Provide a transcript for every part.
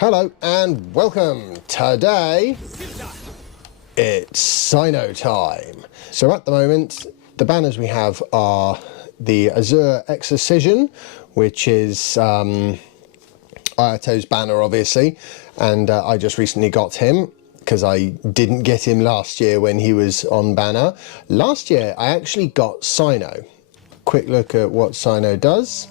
Hello and welcome. Today it's Cyno time. So at the moment the banners we have are the Azure Exorcism, which is Ayato's banner obviously, and I just recently got him because I didn't get him last year when he was on banner. Last year I actually got Cyno. Quick look at what Cyno does.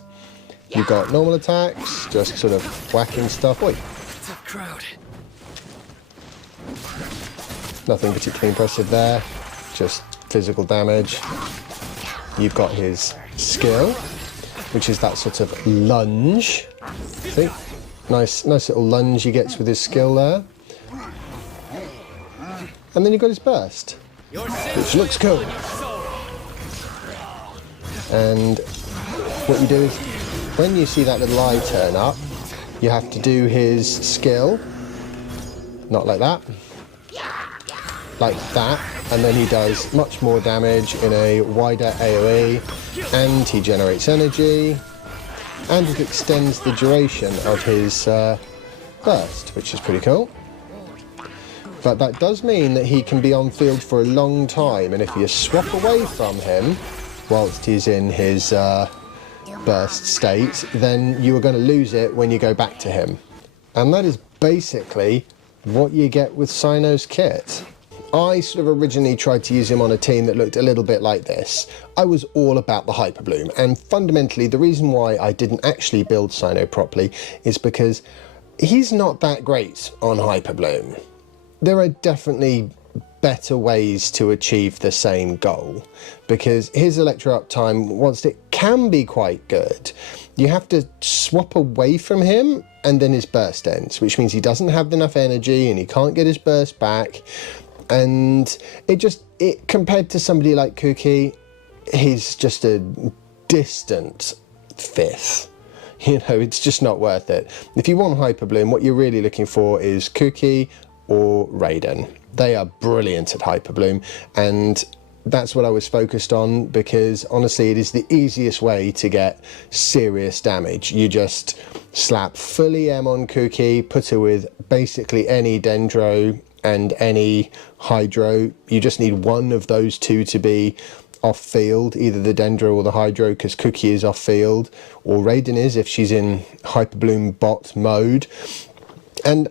You've got normal attacks, just sort of whacking stuff. Oi. It's a crowd. Nothing particularly impressive there, just physical damage. You've got his skill, which is that sort of lunge. See? Nice little lunge he gets with his skill there. And then you've got his burst, which looks cool. And what you do is, when you see that little eye turn up, you have to do his skill, not like that, like that, and then he does much more damage in a wider AoE, and he generates energy, and it extends the duration of his burst, which is pretty cool. But that does mean that he can be on field for a long time, and if you swap away from him whilst he's in his burst state, then you are going to lose it when you go back to him. And that is basically what you get with Cyno's kit. I sort of originally tried to use him on a team that looked a little bit like this. I was all about the Hyper Bloom, and fundamentally the reason why I didn't actually build Cyno properly is because he's not that great on Hyper Bloom. There are definitely better ways to achieve the same goal, because his electro uptime, whilst it can be quite good, you have to swap away from him and then his burst ends, which means he doesn't have enough energy and he can't get his burst back. And it compared to somebody like Kuki, he's just a distant fifth. You know, it's just not worth it. If you want Hyper Bloom, what you're really looking for is Kuki or Raiden. They are brilliant at Hyper Bloom, and that's what I was focused on, because honestly it is the easiest way to get serious damage. You just slap fully M on Kuki, put her with basically any Dendro and any Hydro. You just need one of those two to be off field, either the Dendro or the Hydro, because Kuki is off field, or Raiden is if she's in Hyper Bloom bot mode. And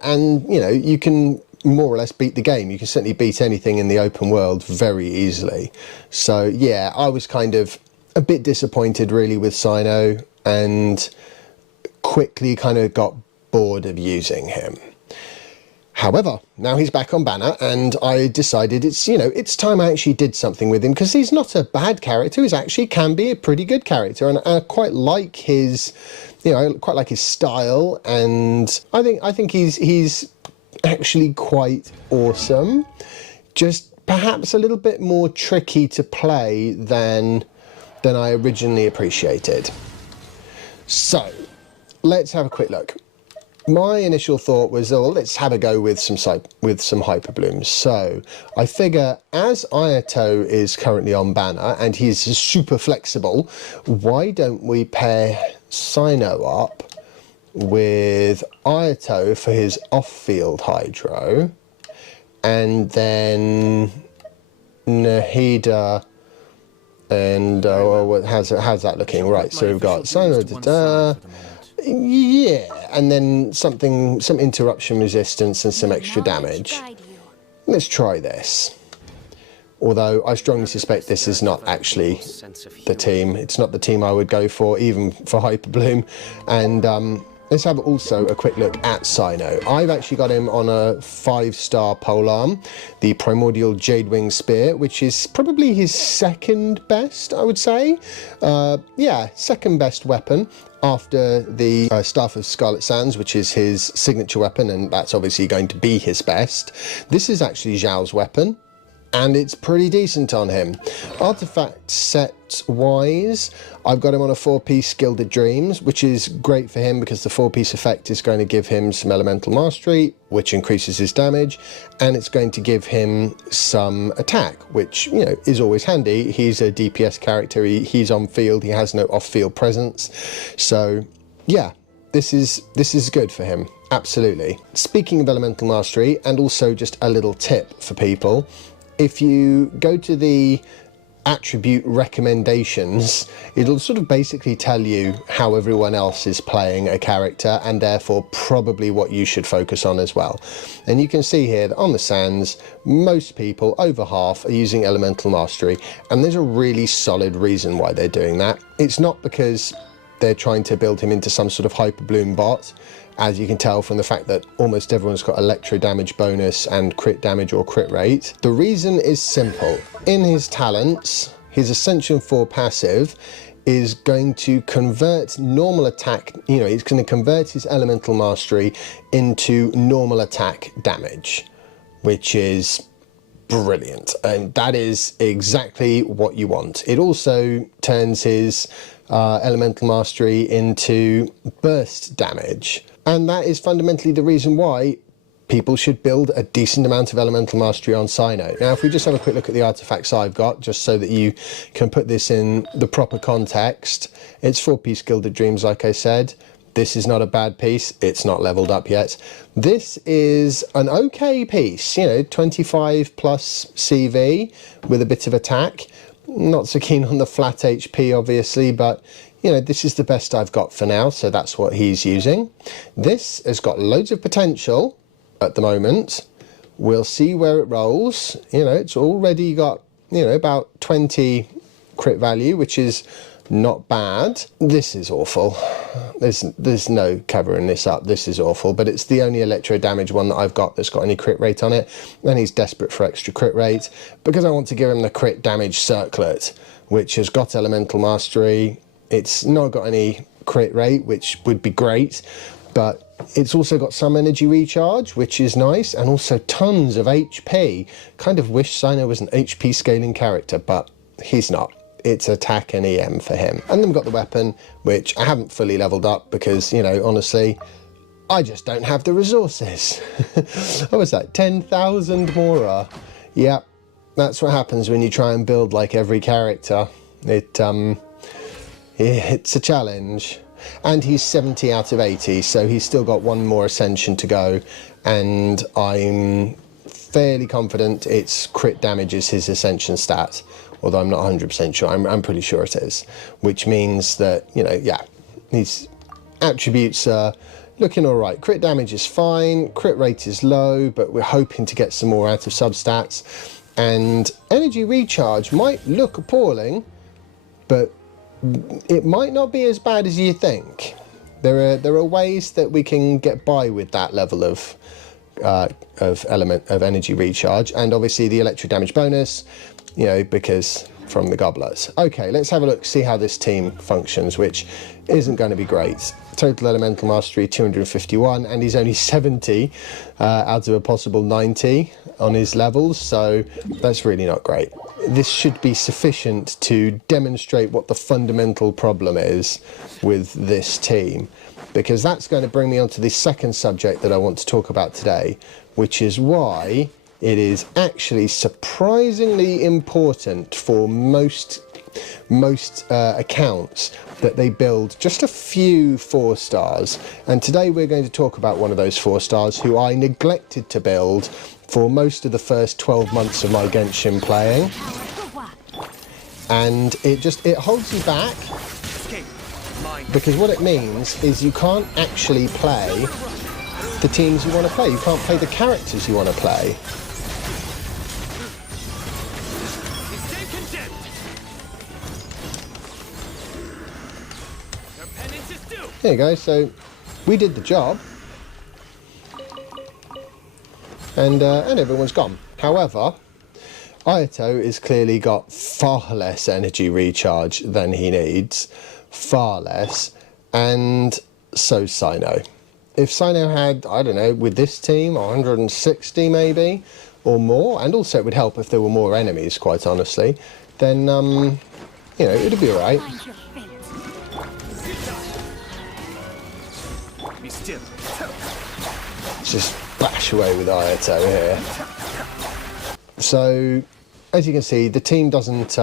you know, you can more or less beat the game. You can certainly beat anything in the open world very easily. So yeah, I was kind of a bit disappointed really with Cyno, and quickly kind of got bored of using him. However, now he's back on banner, and I decided it's time I actually did something with him, because he's not a bad character. He's actually can be a pretty good character, and I quite like his, I quite like his style, and I think he's actually quite awesome. Just perhaps a little bit more tricky to play than I originally appreciated. So let's have a quick look. My initial thought was, oh, let's have a go with some Hyper Blooms. So I figure, as Ayato is currently on banner and he's super flexible, why don't we pair Cyno up with Ayato for his off-field Hydro, and then Nahida and how's that looking? Right, so we've got Cyno, yeah, and then some interruption resistance and some extra damage. Let's try this. Although I strongly suspect this is not actually the team. It's not the team I would go for, even for Hyper Bloom. And let's have also a quick look at Cyno. I've actually got him on a 5-star polearm, the Primordial Jadewing Spear, which is probably his second best, I would say. Yeah, second best weapon after the Staff of Scarlet Sands, which is his signature weapon, and that's obviously going to be his best. This is actually Zhao's weapon, and it's pretty decent on him. Artifact set wise, I've got him on a 4-piece Gilded Dreams, which is great for him because the 4-piece effect is going to give him some elemental mastery, which increases his damage, and it's going to give him some attack, which is always handy. He's a DPS character, he's on field, he has no off-field presence. So yeah, this is good for him, absolutely. Speaking of elemental mastery, and also just a little tip for people, if you go to the attribute recommendations, it'll sort of basically tell you how everyone else is playing a character, and therefore probably what you should focus on as well. And you can see here that on the Sands, most people, over half, are using elemental mastery, and there's a really solid reason why they're doing that. It's not because they're trying to build him into some sort of hyper bloom bot, as you can tell from the fact that almost everyone's got electro damage bonus and crit damage or crit rate. The reason is simple. In his talents, his Ascension 4 passive is going to convert normal attack, he's going to convert his elemental mastery into normal attack damage, which is brilliant, and that is exactly what you want. It also turns his elemental mastery into burst damage, and that is fundamentally the reason why people should build a decent amount of elemental mastery on Cyno. Now, if we just have a quick look at the artifacts I've got, just so that you can put this in the proper context. It's 4-piece Gilded Dreams, like I said. This is not a bad piece. It's not leveled up yet. This is an okay piece, 25 plus CV with a bit of attack. Not so keen on the flat HP, obviously, but this is the best I've got for now, so that's what he's using. This has got loads of potential at the moment. We'll see where it rolls. It's already got, about 20 crit value, which is not bad. This is awful. There's no covering this up. This is awful, but it's the only electro damage one that I've got that's got any crit rate on it, and he's desperate for extra crit rate because I want to give him the crit damage circlet, which has got elemental mastery. It's not got any crit rate, which would be great, but it's also got some energy recharge, which is nice, and also tons of HP. Kind of wish Cyno was an HP scaling character, but he's not. It's attack and EM for him. And then we've got the weapon, which I haven't fully leveled up because, honestly, I just don't have the resources. What was that? 10,000 Mora. Yep, that's what happens when you try and build like every character. It's a challenge. And he's 70 out of 80, so he's still got one more ascension to go, and I'm fairly confident it's crit damage is his ascension stat, although I'm not 100% sure. I'm pretty sure it is, which means that, his attributes are looking all right. Crit damage is fine, crit rate is low, but we're hoping to get some more out of substats, and energy recharge might look appalling, but it might not be as bad as you think. There are ways that we can get by with that level of energy recharge, and obviously the electric damage bonus, because from the goblets. Okay, let's have a look, see how this team functions, which isn't going to be great. Total elemental mastery 251, and he's only 70 out of a possible 90 on his levels, so that's really not great. This should be sufficient to demonstrate what the fundamental problem is with this team, because that's going to bring me on to the second subject that I want to talk about today, which is why it is actually surprisingly important for most accounts that they build just a few 4-stars. And today we're going to talk about one of those 4-stars who I neglected to build for most of the first 12 months of my Genshin playing, and it holds you back, because what it means is you can't actually play the teams you want to play. You can't play the characters you want to play. There you go, so we did the job, and everyone's gone. However, Ayato has clearly got far less energy recharge than he needs, far less, and so's Cyno. If Cyno had, I don't know, with this team, 160 maybe, or more, and also it would help if there were more enemies, quite honestly, then, it'd be alright. Let's just bash away with Ayato here. So, as you can see, the team doesn't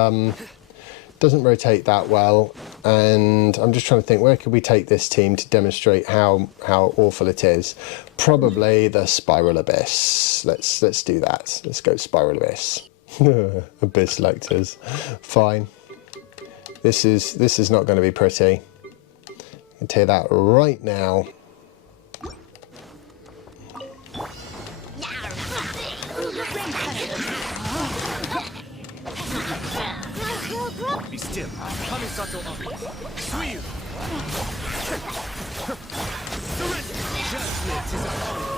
rotate that well. and I'm just trying to think, where could we take this team to demonstrate how awful it is? Probably the Spiral Abyss. Let's do that. Let's go Spiral Abyss. Abyss Lectors. Fine. This is not going to be pretty. I can tell you that right now. Be still. Kamisato Obvious. Suiyu. Surrender. Judgment is upon you.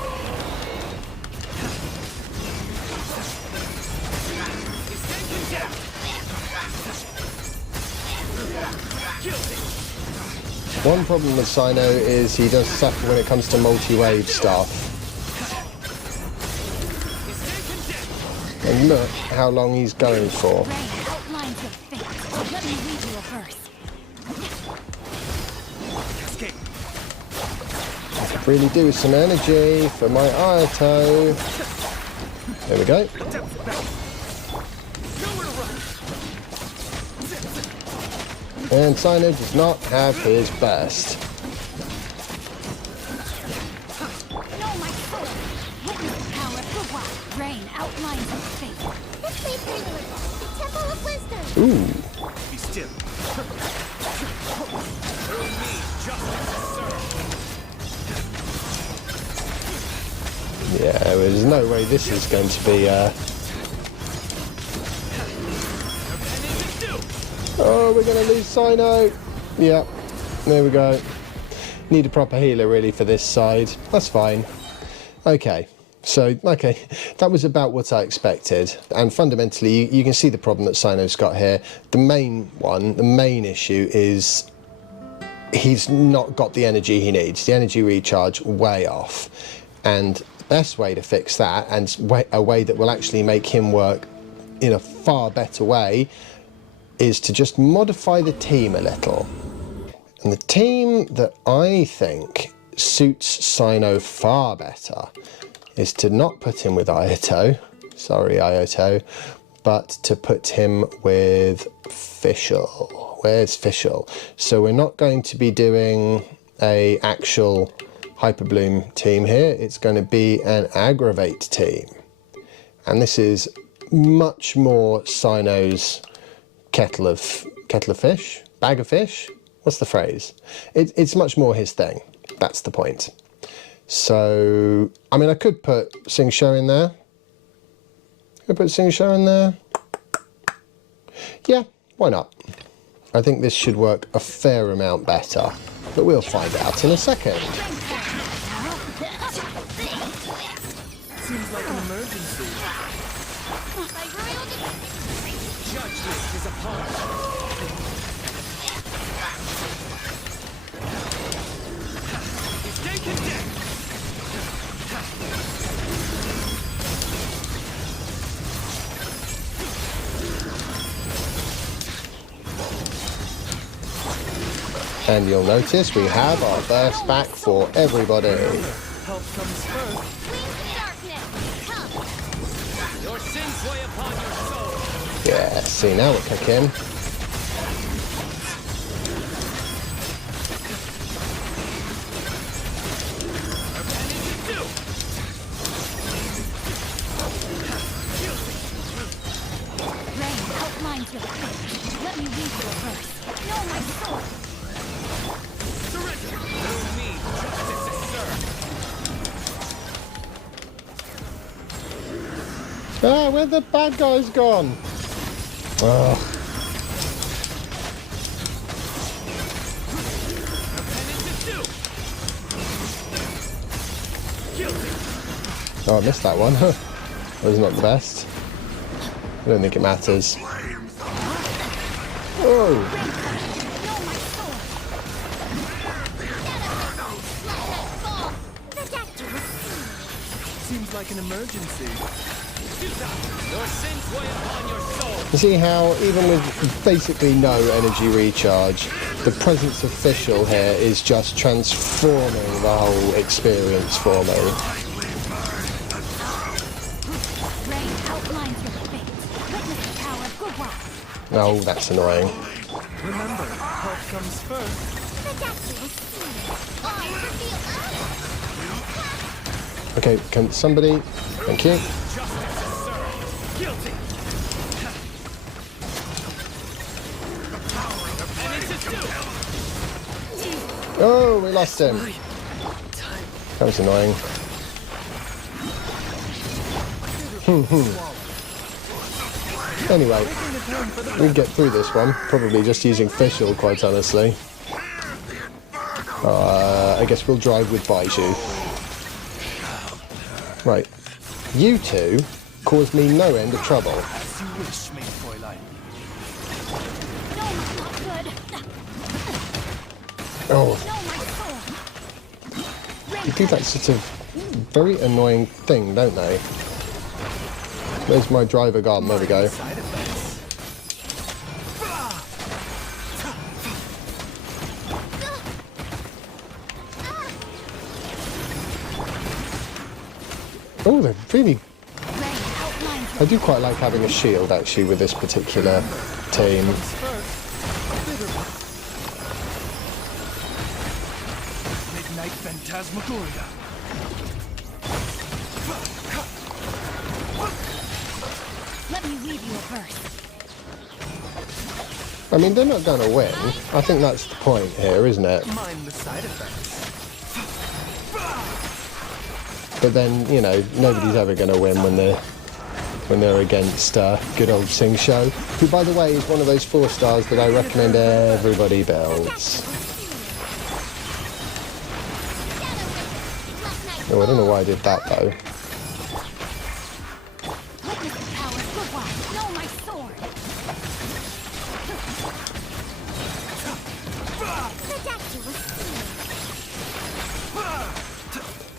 He's taken down. Guilty. One problem with Cyno is he does suffer when it comes to multi-wave stuff. And look how long he's going for. Really do with some energy for my Ayato. There we go. And Cyno does not have his best. Ooh. Be still. Yeah, there's no way this is going to be Oh, we're going to lose Cyno. Yeah, there we go. Need a proper healer really for this side. That's fine. Okay, so, that was about what I expected. And fundamentally, you can see the problem that Cyno's got here. The main issue is he's not got the energy he needs. The energy recharge way off. And the best way to fix that, and a way that will actually make him work in a far better way, is to just modify the team a little. And the team that I think suits Cyno far better is to not put him with Ayato, sorry Ayato, but to put him with Fischl. Where's Fischl? So we're not going to be doing a actual Hyperbloom team here, it's going to be an Aggravate team. And this is much more Cyno's kettle of fish? Bag of fish? What's the phrase? It's much more his thing. That's the point. So, I mean, I could put Sing Sho in there. Yeah, why not? I think this should work a fair amount better, but we'll find out in a second. Seems like an emergency. Judgment is upon us. He's taken down. And you'll notice we have our burst back for everybody. Help comes first. Your sins weigh upon your soul. Yeah, see, now we're cooking. Ah, where the bad guys gone? Oh. Oh, I missed that one. That was not the best. I don't think it matters. Oh! Seems like an emergency. Your sins weigh upon your soul. You see how, even with basically no energy recharge, the presence of Fischl here is just transforming the whole experience for me. Oh, that's annoying. Remember, help comes first. Okay, can somebody... Thank you. Guilty. And it's a Oh, we lost him. That was annoying. Anyway, we can get through this one. Probably just using Fischl, quite honestly. I guess we'll drive with Baiju. Right. You two caused me no end of trouble. As you wish, main Fräulein. Oh. They do that sort of very annoying thing, don't they? Where's my driver garden? There we go. Side effects. Oh, they're really... I do quite like having a shield, actually, with this particular team. Midnight Phantasmagoria. Let me leave you a verse. I mean, they're not going to win. I think that's the point here, isn't it? Mind the side effects. But then, you know, nobody's ever going to win when they're against good old Sing Show, who, by the way, is one of those 4 stars that I recommend everybody builds. Oh, I don't know why I did that, though. Witness the power of goodwill. Know my sword. Protect you with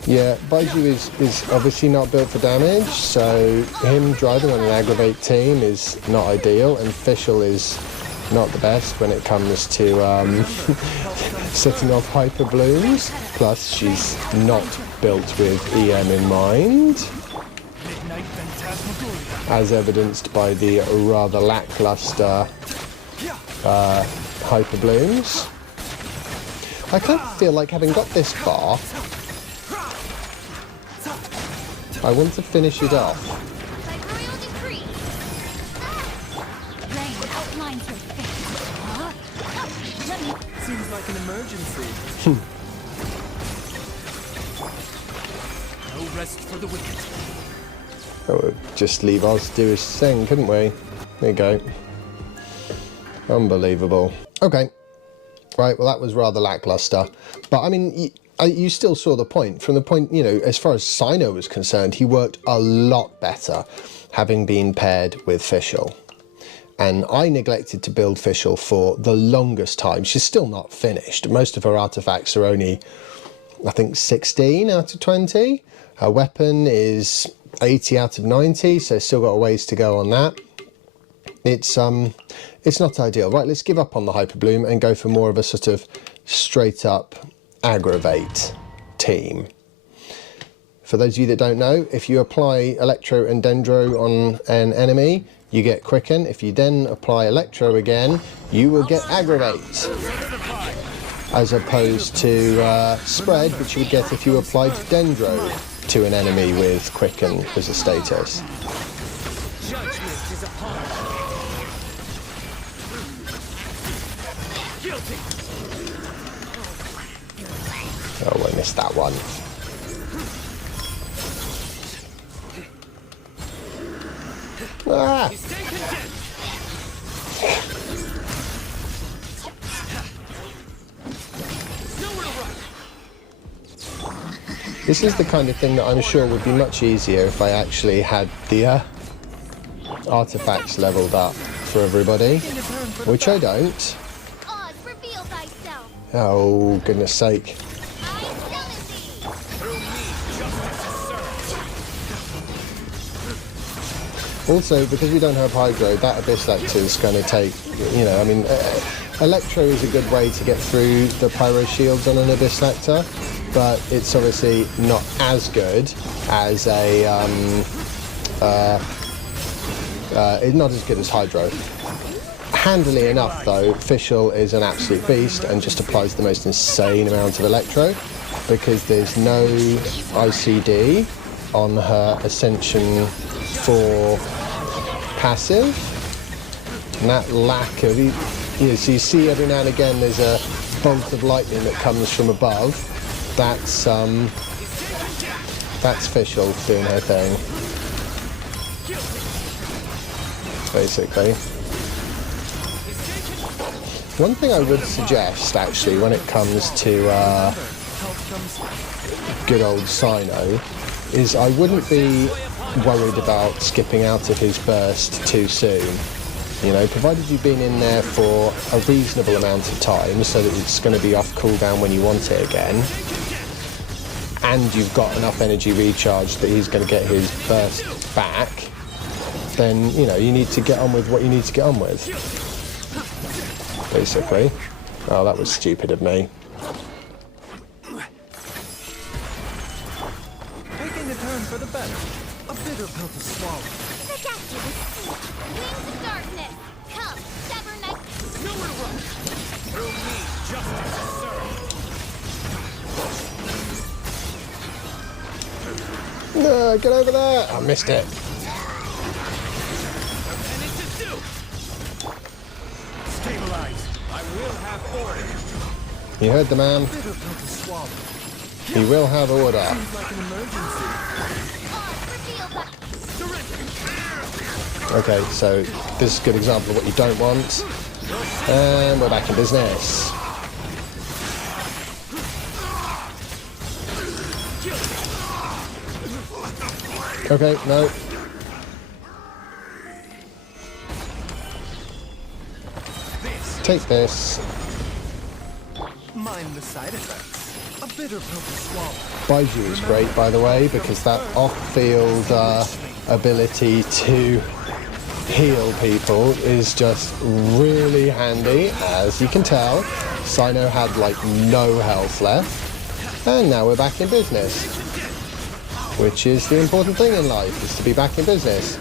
Yeah, Baiju is obviously not built for damage, so him driving on an aggravate team is not ideal, and Fischl is not the best when it comes to setting off hyper blooms. Plus, she's not built with EM in mind, Midnight Phantasmagoria. as evidenced by the rather lackluster hyper blooms. I kind of feel like, having got this far, I want to finish it off. by royal decree. Rain outlines your fate. Huh? Let me... Seems like an emergency. No rest for the wicked. Oh, just leave Oz do his thing, couldn't we? There you go. Unbelievable. Okay. Right, well, that was rather lackluster. But, I mean, you still saw the point. From the point, you know, as far as Cyno was concerned, he worked a lot better having been paired with Fischl. And I neglected to build Fischl for the longest time. She's still not finished. Most of her artifacts are only, I think, 16 out of 20. Her weapon is 80 out of 90, so still got a ways to go on that. It's not ideal. Right, let's give up on the Hyperbloom and go for more of a sort of straight up aggravate team. For those of you that don't know, if you apply Electro and Dendro on an enemy, you get Quicken. If you then apply Electro again, you will get Aggravate. As opposed to Spread, which you would get if you applied Dendro to an enemy with Quicken as a status. judgment is upon us. Guilty. Oh, I missed that one. Ah! Stay condemned. Nowhere to run. This is the kind of thing that I'm sure would be much easier if I actually had the artifacts leveled up for everybody, which I don't. Oz, reveal thyself. Oh, goodness sake. I summon thee. Through me, justice is served. Also, because we don't have Hydro, that Abyss Lecter is going to take, you know, I mean, Electro is a good way to get through the Pyro Shields on an Abyss Lecter, but it's obviously not as good as it's not as good as Hydro. Handily enough though, Fischl is an absolute beast and just applies the most insane amount of electro because there's no ICD on her Ascension 4 passive. And that lack of, so you see every now and again there's a bolt of lightning that comes from above. That's Fischl doing her thing, basically. One thing I would suggest, actually, when it comes to good old Cyno, is I wouldn't be worried about skipping out of his burst too soon. You know, provided you've been in there for a reasonable amount of time so that it's going to be off cooldown when you want it again, and you've got enough energy recharge that he's going to get his burst back, then, you know, you need to get on with what you need to get on with, basically. Oh, that was stupid of me. Taking a turn for the better. A bitter pill to swallow. Seductive with wings of darkness. Come, sever night. Nowhere to run. Through me, justice is served. No, get over there! I missed it. And it's a do. Stabilize. I will have order. You heard the man. Bitter pill to swallow. He will have order. Seems like an emergency. Okay, so this is a good example of what you don't want. And we're back in business. Okay, no. Take this. Mind the side effects. A bitter pill to swallow. Baiju is great, by the way, because that off-field ability to heal people is just really handy. As you can tell, Cyno had like no health left, and now we're back in business, which is the important thing in life, is to be back in business.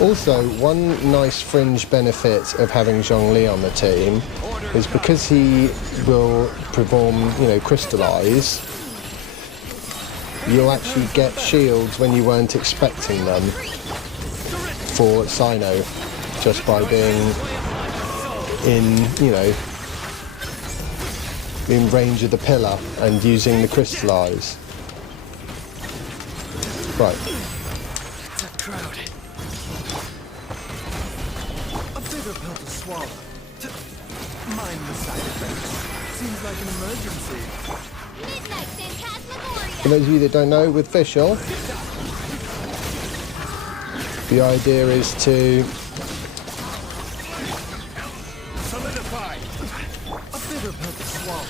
Also, one nice fringe benefit of having Zhongli on the team is because he will perform, you know, crystallize, you'll actually get shields when you weren't expecting them for Cyno, just by being in, you know, in range of the pillar and using the crystallize. Right. It's a crowd. A bitter pill to swallow. Mind the side effects. Seems like an emergency. Midnight Phantasmagoria. For those of you that don't know, with Fischl, the idea is to Solidify. A bitter pill to swallow.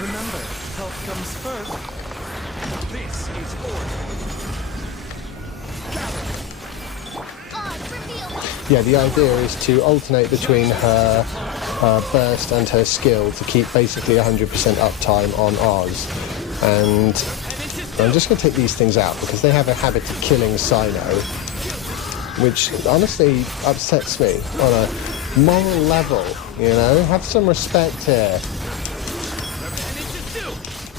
Remember, health comes first. This is order. Odds revealed. yeah, the idea is to alternate between her burst and her skill to keep basically 100% uptime on Oz. And I'm just going to take these things out because they have a habit of killing Cyno, which honestly upsets me on a moral level, you know? Have some respect here.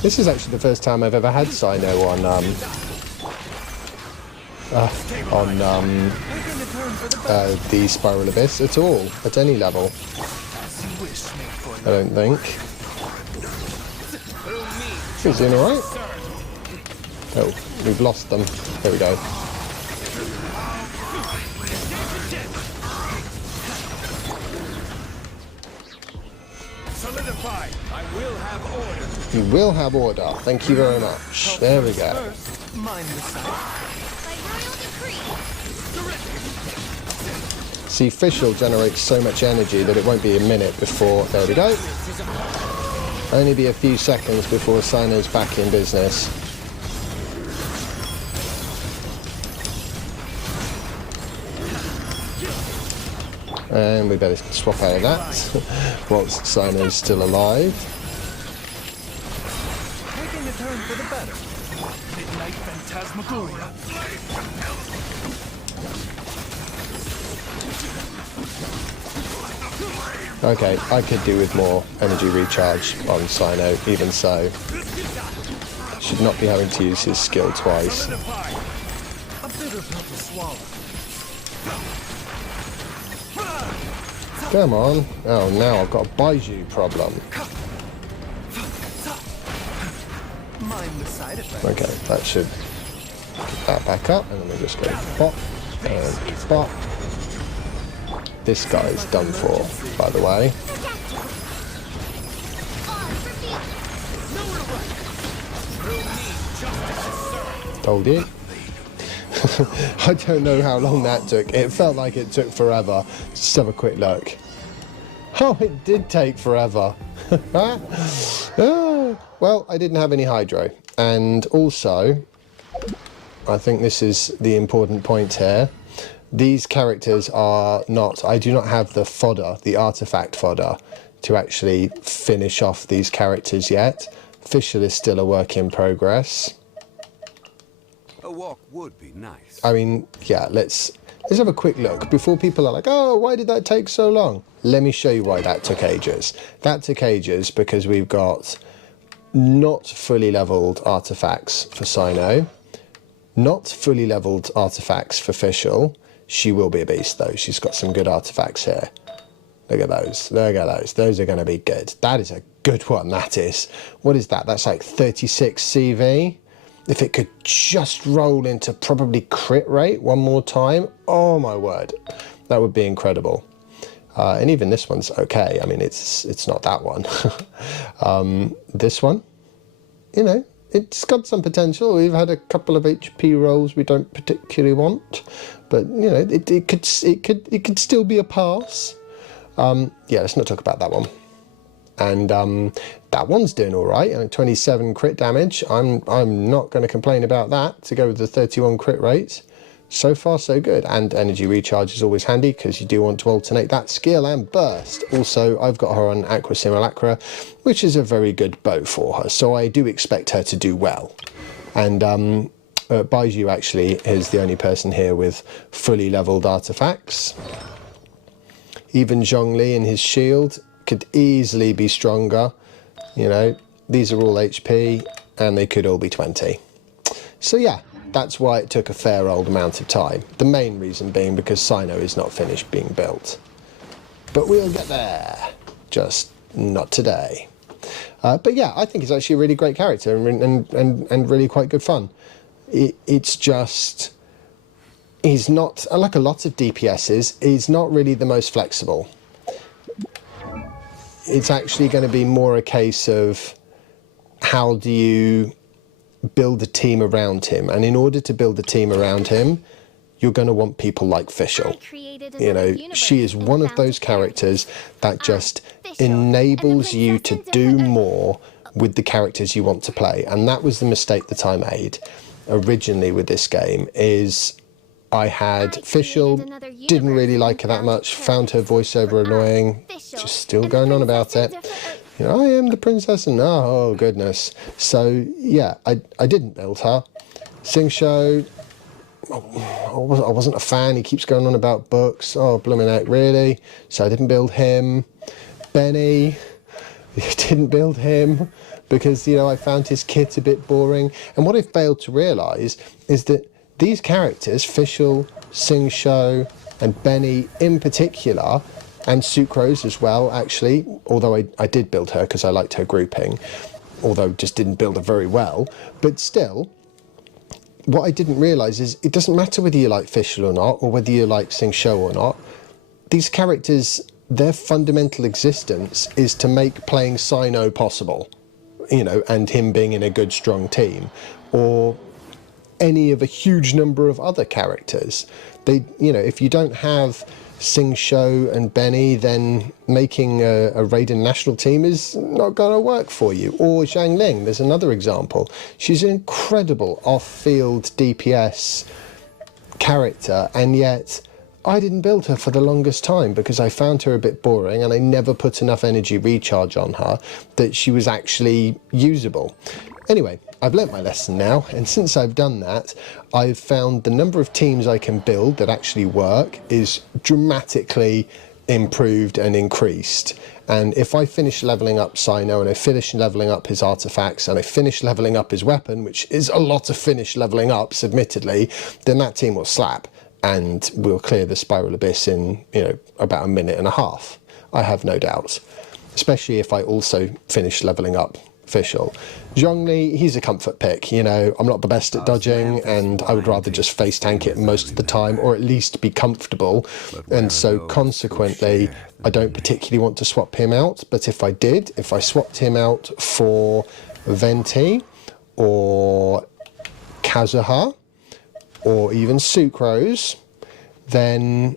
This is actually the first time I've ever had Cyno on the Spiral Abyss at all, at any level. I don't think. He's doing alright. Oh, we've lost them. There we go. Solidify. I will have order. You will have order. Thank you very much. There we go. First, mind the side. By royal decree. See, Fischl generates so much energy that it won't be a minute before... There we go. Only be a few seconds before Cyno's back in business. And we better swap out of that whilst Cyno's still alive. Taking a turn for the better. Midnight Phantasmagoria. Okay, I could do with more energy recharge on Cyno, even so. Should not be having to use his skill twice. A bitter pill to swallow. Come on. Oh, now I've got a Baiju problem. Mind the side effects. Okay, that should get that back up, and then we just go bop and bop. This guy's done for, by the way. Told you. I don't know how long that took. It felt like it took forever. Just have a quick look. Oh, it did take forever. Well, I didn't have any hydro. And also, I think this is the important point here. These characters are not... I do not have the fodder, the artifact fodder, to actually finish off these characters yet. Fischl is still a work in progress. A walk would be nice. I mean, yeah, let's have a quick look before people are like, oh, why did that take so long? Let me show you why that took ages. That took ages because we've got not fully leveled artifacts for Cyno, not fully leveled artifacts for Fischl. She will be a beast though. She's got some good artifacts here. Look at those. Look at those. Those are going to be good. That is a good one, that is. What is that? That's like 36 CV. If it could just roll into probably crit rate one more time, oh my word, that would be incredible. And even this one's okay. I mean, it's not that one. This one, you know, it's got some potential. We've had a couple of HP rolls we don't particularly want, but you know, it could still be a pass. Yeah, let's not talk about that one. And that one's doing all right. I mean, 27 crit damage. I'm not going to complain about that. To go with the 31 crit rate, so far so good. And energy recharge is always handy because you do want to alternate that skill and burst. Also, I've got her on Aqua Simulacra, which is a very good bow for her. So I do expect her to do well. And Baiju actually is the only person here with fully leveled artifacts. Even Zhongli and his shield could easily be stronger. You know, these are all HP and they could all be 20. So yeah, that's why it took a fair old amount of time. The main reason being because Cyno is not finished being built. But we'll get there, just not today. But yeah, I think it's actually a really great character and really quite good fun. It's just, he's not, like a lot of DPSs, he's not really the most flexible. It's actually going to be more a case of how do you build a team around him, and in order to build a team around him, you're going to want people like Fischl. You know, she is one of those characters that just enables you to do more with the characters you want to play, and that was the mistake that I made originally with this game. Is I had Fischl, didn't really like her that much, found her voiceover annoying, just still going on about it. You know, I am the princess and oh goodness. So yeah, I didn't build her. Xingqiu, I wasn't a fan. He keeps going on about books. Oh, blooming heck, really? So I didn't build him. Benny, didn't build him because, you know, I found his kit a bit boring. And what I failed to realise is that these characters, Fischl, Xingqiu, and Benny in particular, and Sucrose as well, actually, although I did build her because I liked her grouping, although just didn't build her very well, but still, what I didn't realise is it doesn't matter whether you like Fischl or not, or whether you like Xingqiu or not, these characters, their fundamental existence is to make playing Cyno possible, you know, and him being in a good, strong team, or any of a huge number of other characters. They, you know, if you don't have Xingqiu and Benny, then making a Raiden national team is not going to work for you. Or Zhang Ling, there's another example. She's an incredible off-field DPS character, and yet I didn't build her for the longest time because I found her a bit boring and I never put enough energy recharge on her that she was actually usable. Anyway, I've learnt my lesson now, and since I've done that, I've found the number of teams I can build that actually work is dramatically improved and increased. And if I finish levelling up Cyno and I finish levelling up his artifacts and I finish levelling up his weapon, which is a lot of finish levelling ups admittedly, then that team will slap and we'll clear the Spiral Abyss in, you know, about a minute and a half. I have no doubt, especially if I also finish levelling up Official. Zhongli, he's a comfort pick, you know, I'm not the best at dodging and I would rather just face tank it most of the time, or at least be comfortable, and so consequently I don't particularly want to swap him out. But if I did, if I swapped him out for Venti or Kazuha or even Sucrose, then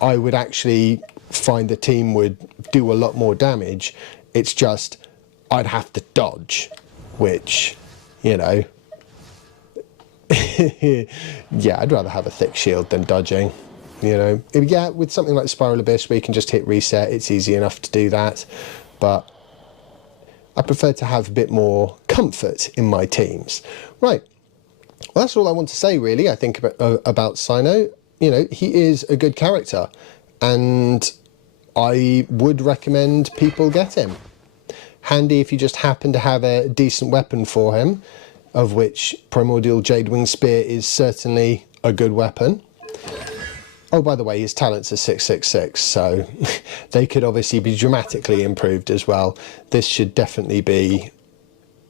I would actually find the team would do a lot more damage. It's just I'd have to dodge, which, you know, yeah, I'd rather have a thick shield than dodging, you know. Yeah, with something like Spiral Abyss where you can just hit reset, it's easy enough to do that, but I prefer to have a bit more comfort in my teams. Right, well, that's all I want to say really, I think, about Cyno. You know, he is a good character, and I would recommend people get him. Handy if you just happen to have a decent weapon for him, of which Primordial Jade Wing Spear is certainly a good weapon. Oh, by the way, his talents are 666, so they could obviously be dramatically improved as well. This should definitely be,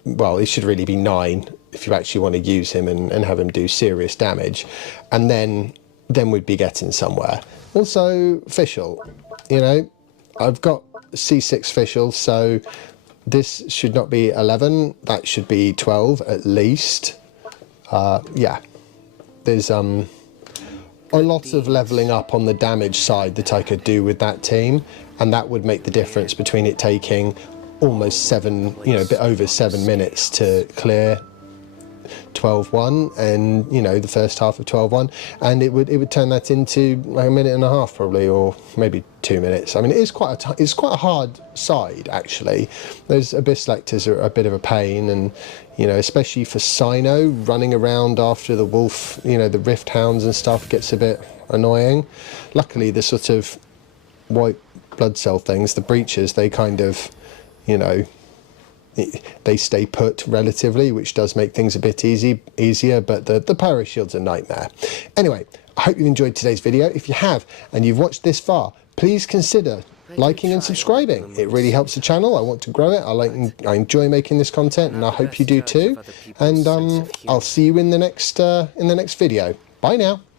well, it should really be 9 if you actually want to use him and have him do serious damage. And then we'd be getting somewhere. Also, Fischl, you know, I've got C6 Fischl, so this should not be 11, that should be 12 at least. Yeah, there's a lot of levelling up on the damage side that I could do with that team, and that would make the difference between it taking almost 7, you know, a bit over 7 minutes to clear 12-1 and, you know, the first half of 12-1, and it would turn that into like a minute and a half probably, or maybe 2 minutes. I mean, it's quite a hard side actually. Those Abyss Lectors are a bit of a pain, and, you know, especially for Cyno, running around after the wolf, you know, the Rift Hounds and stuff gets a bit annoying. Luckily the sort of white blood cell things, the breaches, they kind of, you know, they stay put relatively, which does make things a bit easier, but the Pyro Shield's a nightmare. Anyway, I hope you enjoyed today's video. If you have, and you've watched this far, please consider liking and subscribing. It really helps the channel. I want to grow it. I enjoy making this content, and I hope you do too. And I'll see you in the next video. Bye now.